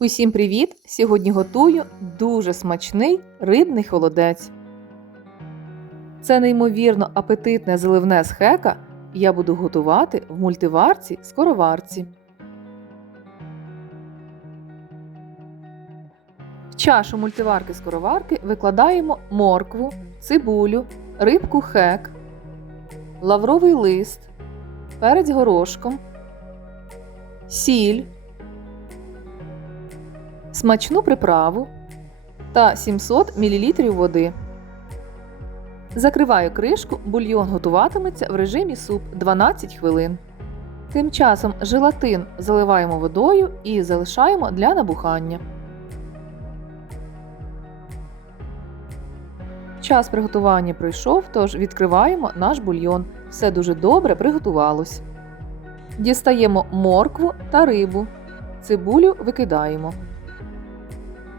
Усім привіт! Сьогодні готую дуже смачний рибний холодець. Це неймовірно апетитне заливне з хека я буду готувати в мультиварці скороварці. В чашу мультиварки скороварки викладаємо моркву, цибулю, рибку хек, лавровий лист, перець горошком, сіль смачну приправу та 700 мл води. Закриваю кришку, бульйон готуватиметься в режимі суп 12 хвилин. Тим часом желатин заливаємо водою і залишаємо для набухання. Час приготування пройшов, тож відкриваємо наш бульйон. Все дуже добре приготувалось. Дістаємо моркву та рибу. Цибулю викидаємо.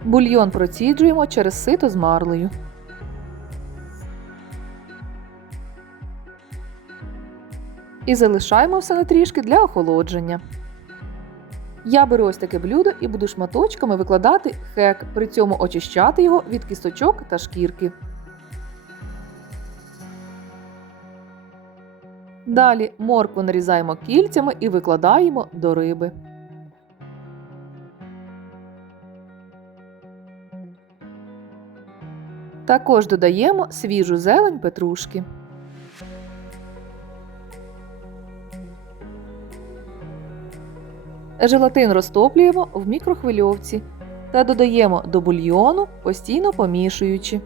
Бульйон проціджуємо через сито з марлею. І залишаємо все на трішки для охолодження. Я беру ось таке блюдо і буду шматочками викладати хек, при цьому очищати його від кісточок та шкірки. Далі моркву нарізаємо кільцями і викладаємо до риби. Також додаємо свіжу зелень петрушки. Желатин розтоплюємо в мікрохвильовці та додаємо до бульйону, постійно помішуючи.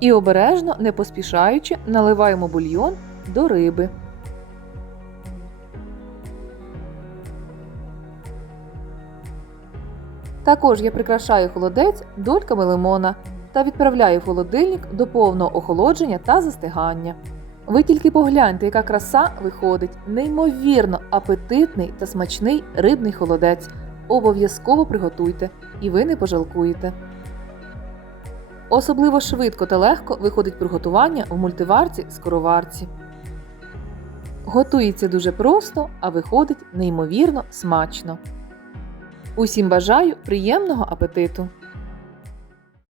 І обережно, не поспішаючи, наливаємо бульйон до риби. Також я прикрашаю холодець дольками лимона та відправляю в холодильник до повного охолодження та застигання. Ви тільки погляньте, яка краса виходить, неймовірно апетитний та смачний рибний холодець. Обов'язково приготуйте, і ви не пожалкуєте. Особливо швидко та легко виходить приготування в мультиварці скороварці. Готується дуже просто, а виходить неймовірно смачно. Усім бажаю приємного апетиту!